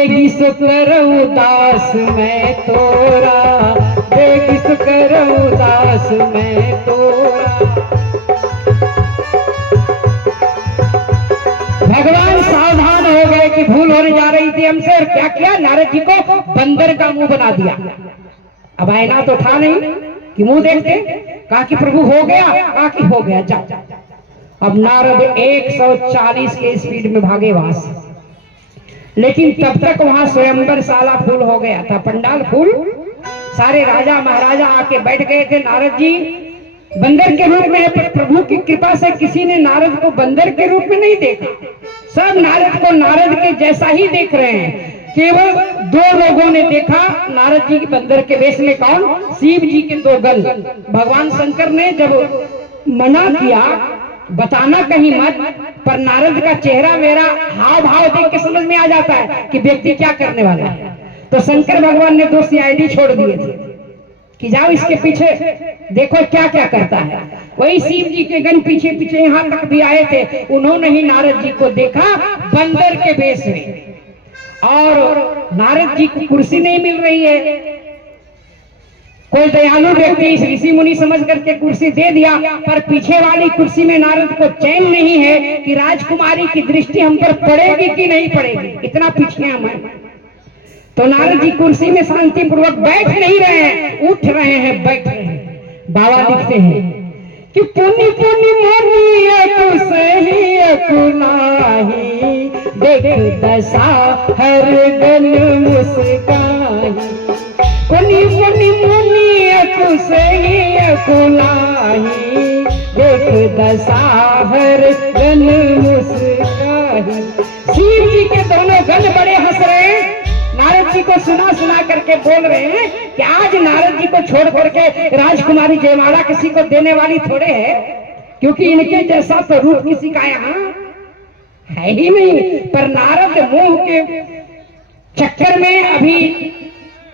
देगी सुकर उदास मैं तोरा, देगी सुकर उदास मैं तोरा। भगवान सावधान हो गए कि भूल होने जा रही थी हमसे, और क्या किया, नारद जी को बंदर का मुंह बना दिया। अब आईना तो था नहीं कि मुंह देखते, कहा कि प्रभु हो गया, कहा कि हो गया, जा। अब नारद 140 के स्पीड में भागे वहां से, लेकिन तब तक वहां स्वयंवर शाला फूल हो गया था, पंडाल फूल। सारे राजा महाराजा आके बैठ गए थे। नारद जी बंदर के रूप में, पर प्रभु की कृपा से किसी ने नारद को बंदर के रूप में नहीं देखा, सब नारद को नारद के जैसा ही देख रहे हैं। केवल 2 लोगों ने देखा नारद जी की बंदर के वेश में, कौन, शिव जी के 2 गण। भगवान शंकर ने जब मना किया बताना कहीं मत, पर नारद का चेहरा मेरा हाव भाव देख के समझ में आ जाता है कि व्यक्ति क्या करने वाला है। तो शंकर भगवान ने 2 CID छोड़ दिए थे कि जाओ इसके पीछे देखो क्या क्या करता है। वही शिव जी के गण पीछे पीछे यहाँ तक भी आए थे, उन्होंने ही नारद जी को देखा बंदर के वेश में। और नारद जी को कुर्सी नहीं मिल रही है, कोई दयालु व्यक्ति इस ऋषि मुनि समझ करके कुर्सी दे दिया, पर पीछे वाली कुर्सी में नारद को चैन नहीं है कि राजकुमारी की दृष्टि हम पर पड़ेगी कि नहीं पड़ेगी, इतना पीछे हम हैं। तो नारद जी कुर्सी में शांति पूर्वक बैठ नहीं रहे हैं, उठ रहे हैं, बैठ रहे हैं। बाबा लिखते हैं कि पुनि पुनि मोनिए तू सही अकुनाही, देख दशा हर गन मुस्काही। पुनि पुनि मोनिए तू सही अकुनाही, देख दशा हर गन मुस्काही। शिव जी के दोनों गण बड़े हंस रहे हैं, नारद जी को सुना सुना करके बोल रहे हैं कि आज नारद जी को छोड़ करके राजकुमारी जयमाला किसी को देने वाली थोड़े है, क्योंकि इनके जैसा तो रूप किसी का यहाँ है ही नहीं। पर नारद मोह के चक्कर में अभी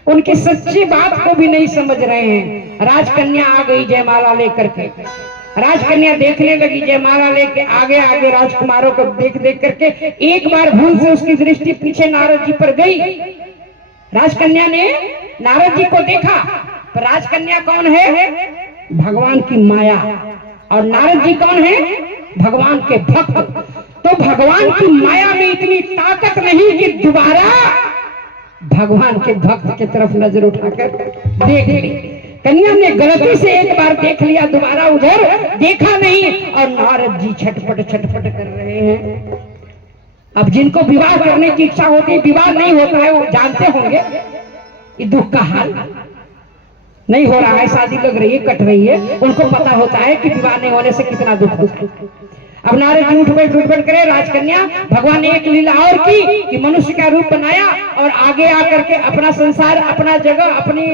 उनकी सच्ची बात को भी नहीं समझ रहे हैं। राजकन्या आ गई जयमाला लेकर के, राजकन्या देखने लगी जयमाला लेके, आगे आगे राजकुमारों को देख देख करके एक बार भूल से उसकी दृष्टि पीछे नारद जी पर गई। राजकन्या ने नारद जी को देखा, पर राजकन्या कौन है, भगवान की माया, और नारद जी कौन है, भगवान के भक्त। तो भगवान की माया में इतनी ताकत नहीं कि दोबारा भगवान के भक्त की तरफ नजर उठाकर देख ली। कन्या ने गलती से एक बार देख लिया, दोबारा उधर देखा नहीं, और नारद जी छटपट छटपट कर रहे हैं। अब जिनको विवाह करने की इच्छा होती है, विवाह नहीं होता है, वो जानते होंगे ये दुख का हाल। नहीं हो रहा है, शादी लग रही है, कट रही है, उनको पता होता है कि विवाह नहीं होने से कितना दुख होता है। अब नारद जी उठ बैठ करे, राजकन्या, भगवान ने एक लीला और की कि मनुष्य का रूप बनाया और आगे आकर के अपना संसार, अपना जगह, अपनी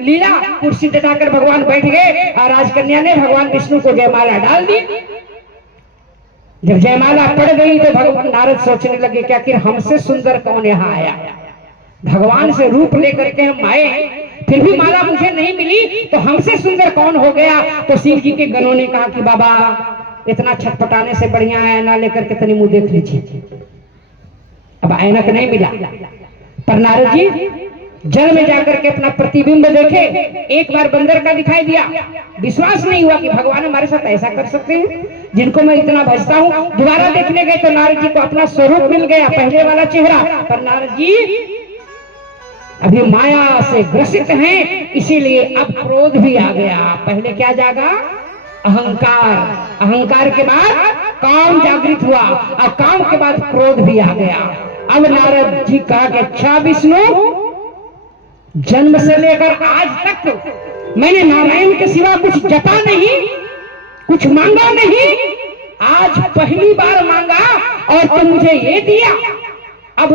लीला कुर्सी डटाकर भगवान बैठ गए, और राजकन्या ने भगवान विष्णु को जयमाला डाल दी। जब जयमाला पड़ गई तो भगवान नारद सोचने लगे कि आखिर हमसे सुंदर कौन यहाँ आया, भगवान से रूप लेकर के हम आए, फिर भी माला मुझे नहीं मिली, तो हमसे सुंदर कौन हो गया। तो शिव जी के गणों ने कहा कि बाबा इतना छटपटाने से बढ़िया ऐना लेकर के तनी मुंह देख लीजिए। अब ऐनक नहीं मिला, पर नारद जी जल में जाकर के अपना प्रतिबिंब देखे, एक बार बंदर का दिखाई दिया, विश्वास नहीं हुआ कि भगवान हमारे साथ ऐसा कर सकते हैं जिनको मैं इतना भजता हूँ। दोबारा देखने गए तो नारद जी को अपना स्वरूप मिल गया, पहले वाला चेहरा, पर नारद जी अभी माया से ग्रसित हैं, इसीलिए अब क्रोध भी आ गया। पहले क्या जागा, अहंकार, अहंकार के बाद काम जागृत हुआ, और काम के बाद क्रोध भी आ गया। अब नारद जी कहा कि अच्छा विष्णु, जन्म से लेकर आज तक मैंने नारायण के सिवा कुछ जपा नहीं, कुछ मांगा नहीं, आज पहली बार मांगा और तुम मुझे ये दिया। अब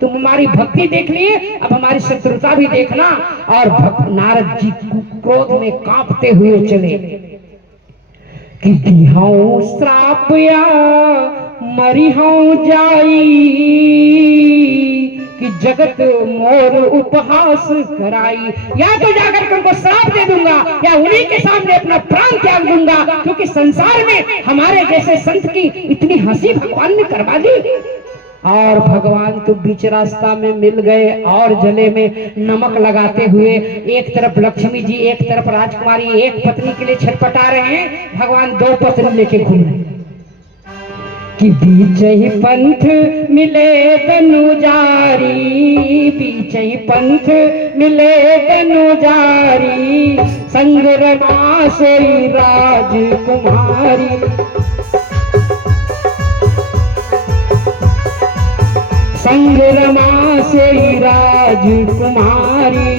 तुम हमारी भक्ति देख लिए, अब हमारी शत्रुता भी देखना। और नारद जी क्रोध में कांपते हुए चले कि दिहाऊं श्राप या मरिहाऊं जाई, कि जगत मोर उपहास कराई। या तो जाकर के उनको श्राप दे दूंगा, या उन्हीं के सामने अपना प्राण त्याग दूंगा, क्योंकि संसार में हमारे जैसे संत की इतनी हंसी भगवान ने करवा दी। और भगवान तो बीच रास्ता में मिल गए और जले में नमक लगाते हुए एक तरफ लक्ष्मी जी एक तरफ राजकुमारी एक पत्नी के लिए छटपटा रहे हैं, भगवान दो पत्नी लेके घूम रहे हैं कि बीच ही पंथ मिले तनु जारी, बीच ही पंथ मिले तनु जारी, संग रमा सोई राजकुमारी, संग रमा सोई राजकुमारी।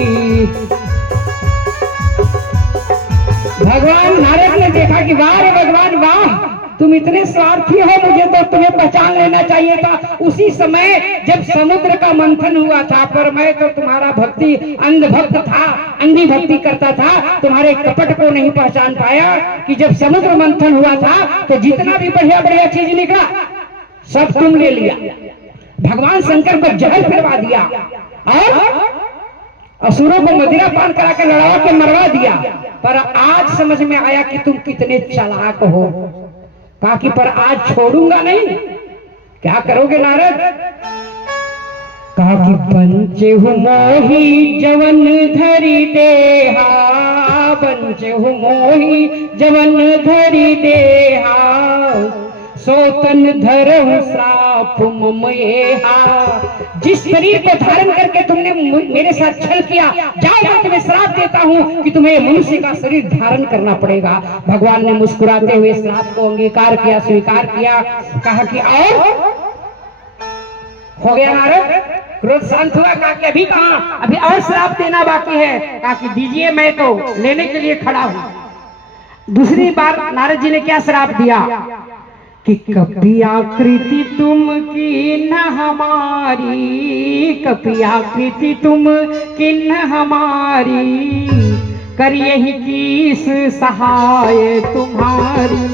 भगवान नारद ने देखा कि वाह रे भगवान वाह, तुम इतने स्वार्थी हो, मुझे तो तुम्हें पहचान लेना चाहिए था उसी समय जब समुद्र का मंथन हुआ था, पर मैं तो तुम्हारा भक्ति अंधभक्त था, अंधी भक्ति करता था, तुम्हारे कपट को नहीं पहचान पाया कि जब समुद्र मंथन हुआ था तो जितना भी बढ़िया बढ़िया चीज निकला सब तुम ले लिया। भगवान शंकर को जहर फिरवा दिया और असुरों को मदिरा पान करा के लड़वा के मरवा दिया, पर आज समझ में आया कि तुम कितने चालाक हो। कहा कि पर आज छोड़ूंगा नहीं, क्या करोगे नारद? कहा कि पंचे हूँ मोही जवन धरी देहा, पंचे हूँ मोही जवन धरी देहा, सोतन धरहु श्राप मम येहा। जिस शरीर को धारण करके तुमने मेरे साथ छल किया, जाओ मैं तुम्हें श्राप देता हूँ कि तुम्हें मनुष्य का शरीर धारण करना पड़ेगा। भगवान ने मुस्कुराते हुए श्राप को अंगीकार किया, स्वीकार किया। कहा कि और हो गया नारद, क्रोध शांत हुआ। कहा कि अभी कहाँ, अभी और श्राप देना बाकी है। कहा कि दीजिए, मैं तो लेने के लिए खड़ा हूँ। दूसरी बार नारद जी ने क्या श्राप दिया कि कपि आकृति तुम किन्न हमारी, कपि आकृति तुम किन्न हमारी, करिए ही किस सहाय तुम्हारी,